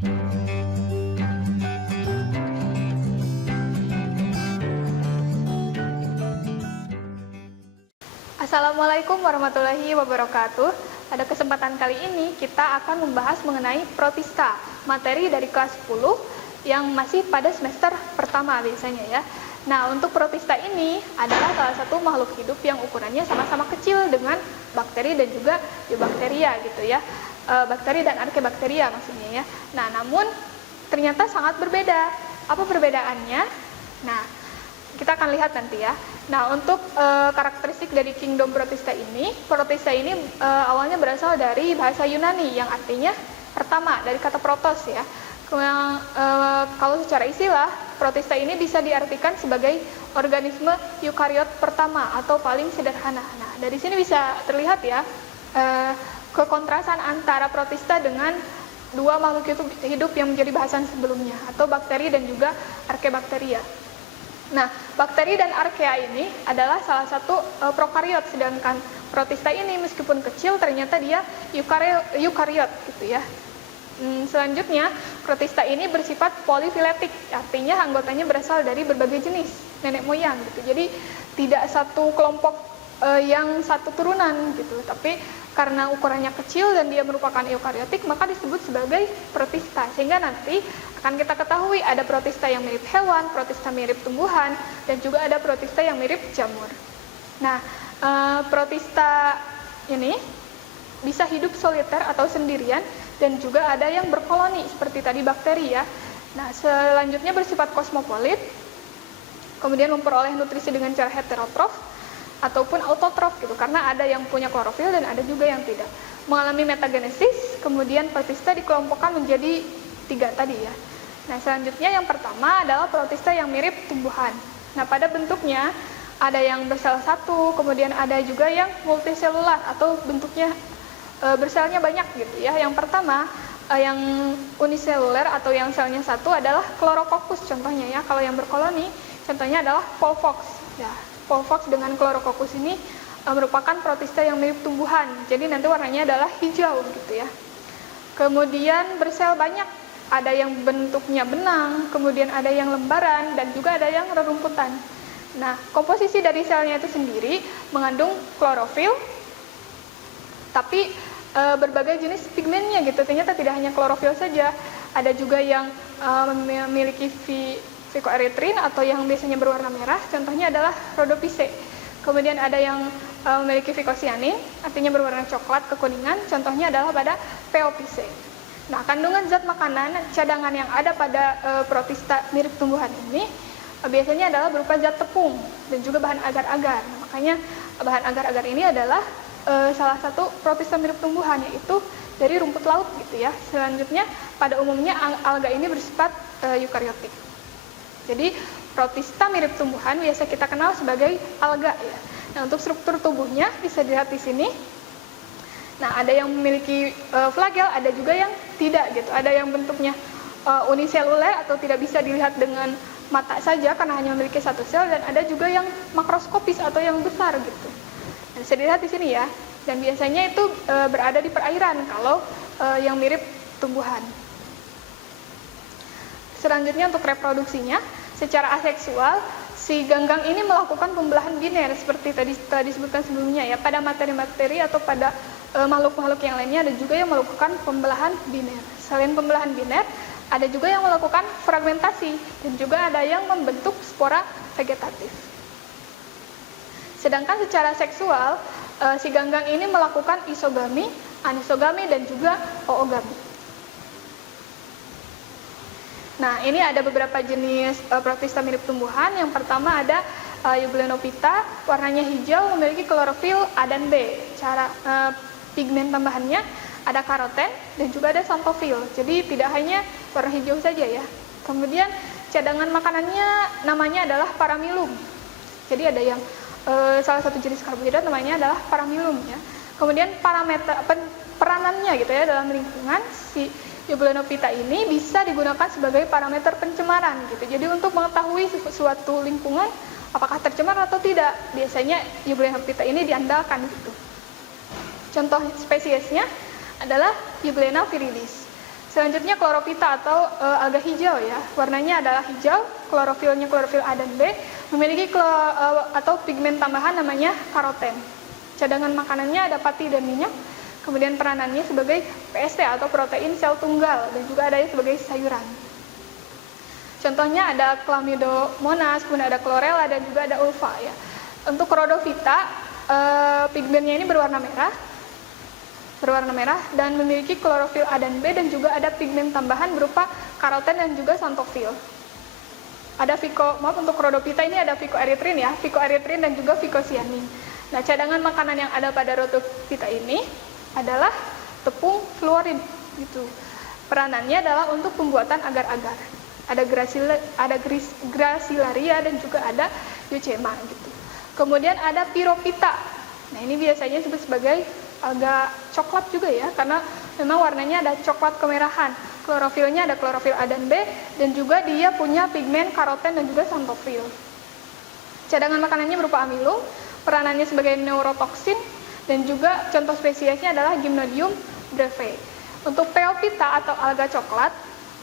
Assalamualaikum warahmatullahi wabarakatuh. Pada kesempatan kali ini kita akan membahas mengenai protista, materi dari kelas 10 yang masih pada semester pertama biasanya ya. Nah, untuk protista ini adalah salah satu makhluk hidup yang ukurannya sama-sama kecil dengan bakteri dan juga eubakteria gitu ya. Bakteri dan arkebakteria maksudnya ya. Nah, namun ternyata sangat berbeda. Apa perbedaannya? Nah, kita akan lihat nanti ya. Nah, untuk karakteristik dari kingdom protista ini awalnya berasal dari bahasa Yunani yang artinya pertama, dari kata protos ya. Kalau secara istilah, protista ini bisa diartikan sebagai organisme eukariot pertama atau paling sederhana. Nah, dari sini bisa terlihat ya kekontrasan antara protista dengan dua makhluk hidup yang menjadi bahasan sebelumnya, atau bakteri dan juga arkebakteria. Nah, bakteri dan arkea ini adalah salah satu prokariot, sedangkan protista ini meskipun kecil ternyata dia eukariot gitu ya. Selanjutnya, protista ini bersifat polifiletik, artinya anggotanya berasal dari berbagai jenis nenek moyang gitu. Jadi tidak satu kelompok yang satu turunan gitu, tapi karena ukurannya kecil dan dia merupakan eukariotik, maka disebut sebagai protista. Sehingga nanti akan kita ketahui ada protista yang mirip hewan, protista mirip tumbuhan, dan juga ada protista yang mirip jamur. Nah, protista ini bisa hidup soliter atau sendirian, dan juga ada yang berkoloni seperti tadi bakteri ya. Nah, selanjutnya bersifat kosmopolit, kemudian memperoleh nutrisi dengan cara heterotrof ataupun autotrof gitu, karena ada yang punya klorofil dan ada juga yang tidak. Mengalami metagenesis, kemudian protista dikelompokkan menjadi 3 tadi ya. Nah, selanjutnya yang pertama adalah protista yang mirip tumbuhan. Nah, pada bentuknya ada yang bersel satu, kemudian ada juga yang multiselular atau bentuknya berselnya banyak gitu ya. Yang pertama yang uniseluler atau yang selnya satu adalah Chlorococcus contohnya ya. Kalau yang berkoloni contohnya adalah Polvox ya. Polvox dengan Chlorococcus ini merupakan protista yang mirip tumbuhan. Jadi nanti warnanya adalah hijau gitu ya. Kemudian bersel banyak, ada yang bentuknya benang, kemudian ada yang lembaran, dan juga ada yang rerumputan. Nah, komposisi dari selnya itu sendiri mengandung klorofil, tapi berbagai jenis pigmennya gitu. Ternyata tidak hanya klorofil saja, ada juga yang memiliki phycoerythrin atau yang biasanya berwarna merah, contohnya adalah rhodophyce. Kemudian ada yang memiliki phycocyanin, artinya berwarna coklat kekuningan, contohnya adalah pada Pheophyce. Nah, kandungan zat makanan cadangan yang ada pada protista mirip tumbuhan ini biasanya adalah berupa zat tepung dan juga bahan agar-agar. Nah, makanya bahan agar-agar ini adalah salah satu protista mirip tumbuhan, yaitu dari rumput laut gitu ya. Selanjutnya, pada umumnya alga ini bersifat eukariotik. Jadi protista mirip tumbuhan biasa kita kenal sebagai alga ya. Nah, untuk struktur tubuhnya bisa dilihat di sini. Nah, ada yang memiliki flagel, ada juga yang tidak gitu. Ada yang bentuknya uniseluler atau tidak bisa dilihat dengan mata saja karena hanya memiliki satu sel, dan ada juga yang makroskopis atau yang besar gitu. Nah, bisa dilihat di sini ya. Dan biasanya itu berada di perairan kalau yang mirip tumbuhan. Selanjutnya untuk reproduksinya, secara aseksual, si ganggang ini melakukan pembelahan biner seperti tadi telah disebutkan sebelumnya ya. Pada materi bakteri atau pada makhluk-makhluk yang lainnya ada juga yang melakukan pembelahan biner. Selain pembelahan biner, ada juga yang melakukan fragmentasi dan juga ada yang membentuk spora vegetatif. Sedangkan secara seksual, si ganggang ini melakukan isogami, anisogami, dan juga oogami. Nah, ini ada beberapa jenis protista mirip tumbuhan. Yang pertama ada Euglenophyta, warnanya hijau, memiliki klorofil A dan B. Cara pigmen tambahannya ada karoten dan juga ada xanthophyll. Jadi tidak hanya warna hijau saja ya. Kemudian cadangan makanannya namanya adalah paramilum. Jadi ada yang salah satu jenis karbohidrat namanya adalah paramilum ya. Kemudian peranannya gitu ya dalam lingkungan, si Euglenophyta ini bisa digunakan sebagai parameter pencemaran gitu. Jadi untuk mengetahui suatu lingkungan apakah tercemar atau tidak, biasanya Euglenophyta ini diandalkan gitu. Contoh spesiesnya adalah Euglena viridis. Selanjutnya klorofita atau alga hijau ya. Warnanya adalah hijau, klorofilnya klorofil A dan B, memiliki atau pigmen tambahan namanya karoten. Cadangan makanannya ada pati dan minyak. Kemudian peranannya sebagai PST atau protein sel tunggal dan juga ada sebagai sayuran. Contohnya ada Chlamydomonas, kemudian ada chlorella dan juga ada ulva ya. Untuk rhodophyta, pigmennya ini berwarna merah dan memiliki klorofil A dan B dan juga ada pigmen tambahan berupa karoten dan juga xanthofil. Untuk rhodophyta ini ada phycoerythrin ya, phycoerythrin dan juga phycocyanin. Nah, cadangan makanan yang ada pada rhodophyta ini adalah tepung fluorid gitu. Peranannya adalah untuk pembuatan agar-agar. Ada gracilaria dan juga ada eucema gitu. Kemudian ada pyrophyta. Nah, ini biasanya disebut sebagai alga coklat juga ya, karena memang warnanya ada coklat kemerahan. Klorofilnya ada klorofil A dan B dan juga dia punya pigmen karoten dan juga xanthofil. Cadangan makanannya berupa amilum, peranannya sebagai neurotoksin dan juga contoh spesiesnya adalah Gymnodium breve. Untuk Pheophyta atau alga coklat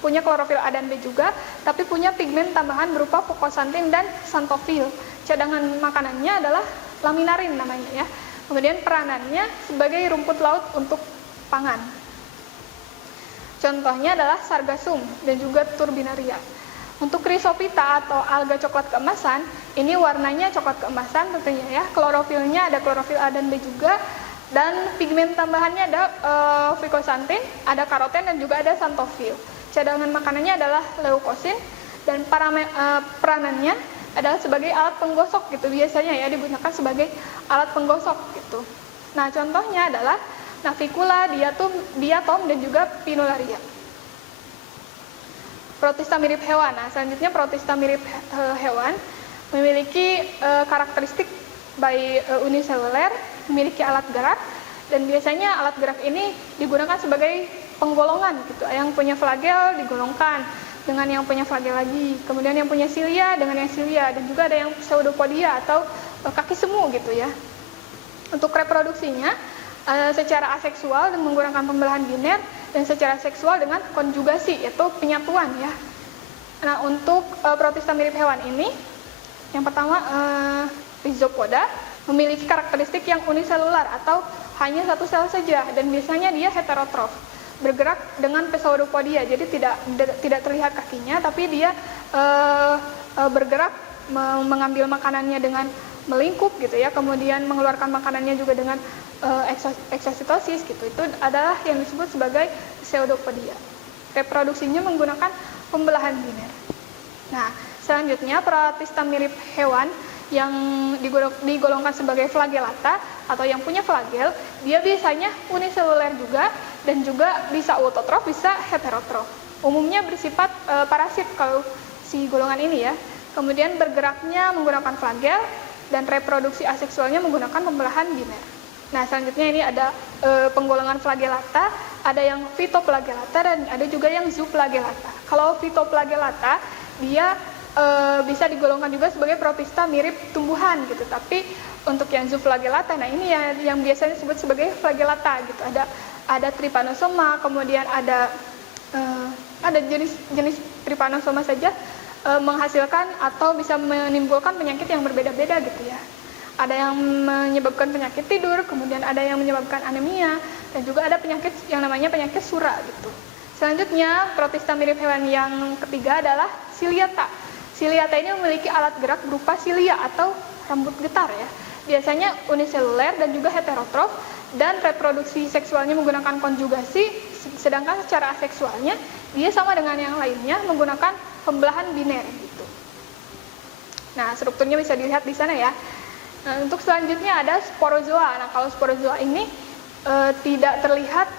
punya klorofil A dan B juga, tapi punya pigmen tambahan berupa fukosantin dan xanthofil. Cadangan makanannya adalah laminarin namanya ya. Kemudian peranannya sebagai rumput laut untuk pangan. Contohnya adalah Sargassum dan juga Turbinaria. Untuk Chrysophyta atau alga coklat keemasan, ini warnanya coklat keemasan tentunya ya. Klorofilnya ada klorofil A dan B juga, dan pigmen tambahannya ada fukosantin, ada karoten dan juga ada xanthofil. Cadangan makanannya adalah leukosin dan peranannya adalah sebagai alat penggosok gitu, biasanya ya digunakan sebagai alat penggosok gitu. Nah, contohnya adalah Navicula, diatom dan juga Pinularia. Protista mirip hewan. Nah, selanjutnya protista mirip hewan memiliki karakteristik uniseluler, memiliki alat gerak dan biasanya alat gerak ini digunakan sebagai penggolongan gitu. Yang punya flagel digolongkan dengan yang punya flagel lagi, kemudian yang punya silia dengan yang silia, dan juga ada yang pseudopodia atau kaki semu gitu ya. Untuk reproduksinya secara aseksual dan menggunakan pembelahan biner, dan secara seksual dengan konjugasi yaitu penyatuan ya. Nah, untuk protista mirip hewan ini, yang pertama Rhizopoda memiliki karakteristik yang uniselular atau hanya satu sel saja, dan biasanya dia heterotrof, bergerak dengan pseudopodia, jadi tidak terlihat kakinya, tapi dia bergerak mengambil makanannya dengan melingkup gitu ya, kemudian mengeluarkan makanannya juga dengan eksositosis gitu. Itu adalah yang disebut sebagai pseudopodia. Reproduksinya menggunakan pembelahan biner. Nah, selanjutnya protista mirip hewan yang digolongkan sebagai flagellata atau yang punya flagel, dia biasanya uniseluler juga dan juga bisa autotrof, bisa heterotrof. Umumnya bersifat parasit kalau si golongan ini ya. Kemudian bergeraknya menggunakan flagel dan reproduksi aseksualnya menggunakan pembelahan biner. Nah, selanjutnya ini ada penggolongan flagellata, ada yang phytoflagellata dan ada juga yang zooflagellata. Kalau phytoflagellata dia bisa digolongkan juga sebagai protista mirip tumbuhan gitu, tapi untuk yang zooflagellata, nah ini yang biasanya disebut sebagai flagellata gitu. Ada trypanosoma, kemudian ada jenis trypanosoma saja menghasilkan atau bisa menimbulkan penyakit yang berbeda-beda gitu ya. Ada yang menyebabkan penyakit tidur, kemudian ada yang menyebabkan anemia, dan juga ada penyakit yang namanya penyakit sura gitu. Selanjutnya, protista mirip hewan yang ketiga adalah Ciliata. Ciliata ini memiliki alat gerak berupa silia atau rambut getar ya. Biasanya uniseluler dan juga heterotrof, dan reproduksi seksualnya menggunakan konjugasi, sedangkan secara aseksualnya dia sama dengan yang lainnya menggunakan pembelahan biner gitu. Nah, strukturnya bisa dilihat di sana ya. Nah, untuk selanjutnya ada sporozoa. Nah, kalau sporozoa ini tidak terlihat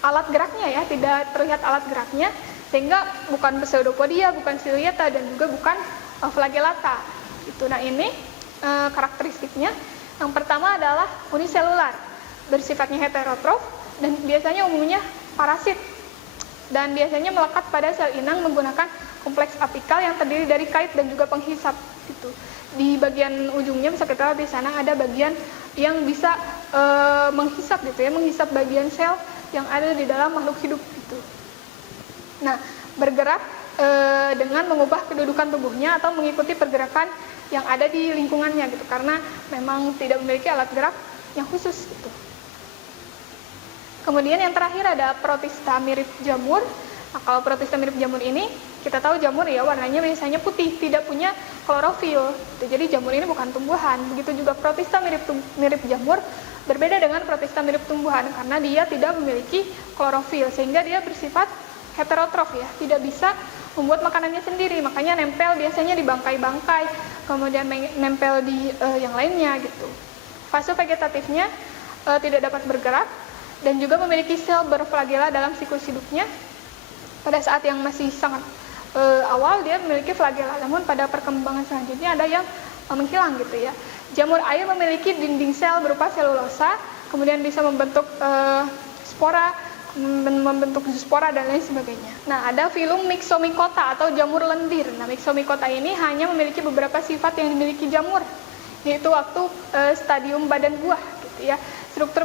alat geraknya ya, tidak terlihat alat geraknya, sehingga bukan pseudopodia, bukan ciliata, dan juga bukan flagellata. Itu. Nah, ini karakteristiknya. Yang pertama adalah uniselular, bersifatnya heterotrof, dan biasanya umumnya parasit, dan biasanya melekat pada sel inang menggunakan kompleks apikal yang terdiri dari kait dan juga penghisap gitu. Di bagian ujungnya bisa kita lihat di sana ada bagian yang bisa menghisap gitu ya, menghisap bagian sel yang ada di dalam makhluk hidup gitu. Nah, bergerak dengan mengubah kedudukan tubuhnya atau mengikuti pergerakan yang ada di lingkungannya gitu, karena memang tidak memiliki alat gerak yang khusus gitu. Kemudian yang terakhir ada protista mirip jamur. Nah, kalau protista mirip jamur ini, kita tahu jamur ya warnanya biasanya putih, tidak punya klorofil. Jadi jamur ini bukan tumbuhan. Begitu juga protista mirip jamur, berbeda dengan protista mirip tumbuhan karena dia tidak memiliki klorofil, sehingga dia bersifat heterotrof ya, tidak bisa membuat makanannya sendiri, makanya nempel biasanya di bangkai-bangkai, kemudian nempel di yang lainnya gitu. Fase vegetatifnya tidak dapat bergerak dan juga memiliki sel berflagela dalam siklus hidupnya. Pada saat yang masih sangat awal dia memiliki flagela, namun pada perkembangan selanjutnya ada yang menghilang gitu ya. Jamur air memiliki dinding sel berupa selulosa, kemudian bisa membentuk spora, membentuk spora dan lain sebagainya. Nah, ada filum Myxomicota atau jamur lendir. Nah, Myxomicota ini hanya memiliki beberapa sifat yang dimiliki jamur, yaitu waktu stadium badan buah gitu ya. Struktur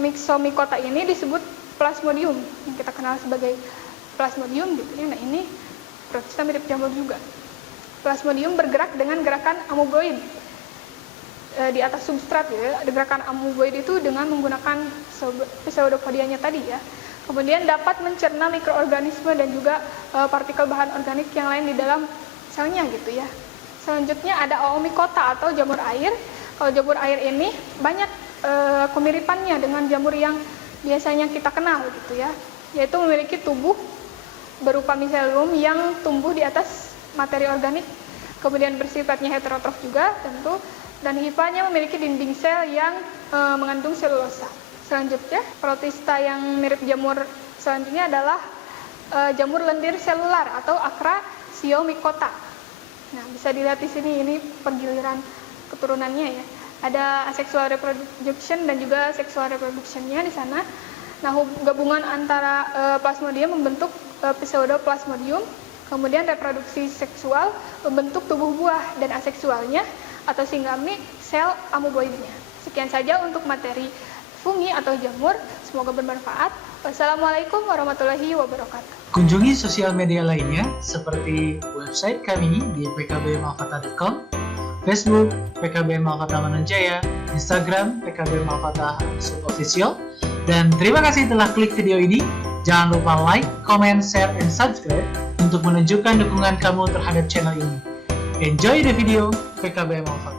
Myxomicota ini disebut plasmodium, yang kita kenal sebagai plasmodium gitu ya. Nah, ini protista mirip jamur juga. Plasmodium bergerak dengan gerakan amoeboid di atas substrat ya. Gerakan amoeboid itu dengan menggunakan pseudopodianya tadi ya. Kemudian dapat mencerna mikroorganisme dan juga partikel bahan organik yang lain di dalam selnya gitu ya. Selanjutnya ada Oomycota atau jamur air. Kalau jamur air ini banyak kemiripannya dengan jamur yang biasanya kita kenal gitu ya, yaitu memiliki tubuh berupa miselium yang tumbuh di atas materi organik, kemudian bersifatnya heterotrof juga tentu, dan hifanya memiliki dinding sel yang mengandung selulosa. Selanjutnya, protista yang mirip jamur selanjutnya adalah jamur lendir selular atau Acrasiomycota. Nah, bisa dilihat di sini, ini penggiliran keturunannya ya. Ada asexual reproduction dan juga sexual reproduction-nya di sana. Nah, gabungan antara plasmodium membentuk pseudoplasmodium, kemudian reproduksi seksual membentuk tubuh buah, dan aseksualnya atau singgami sel amoeboidnya. Sekian saja untuk materi fungi atau jamur, semoga bermanfaat. Wassalamualaikum warahmatullahi wabarakatuh. Kunjungi sosial media lainnya seperti website kami di pkbmalfata.com, Facebook PKB Malfata Mananjaya, Instagram PKB Malfata Official, dan terima kasih telah klik video ini. Jangan lupa like, comment, share, and subscribe untuk menunjukkan dukungan kamu terhadap channel ini. Enjoy the video, PKB Malfata.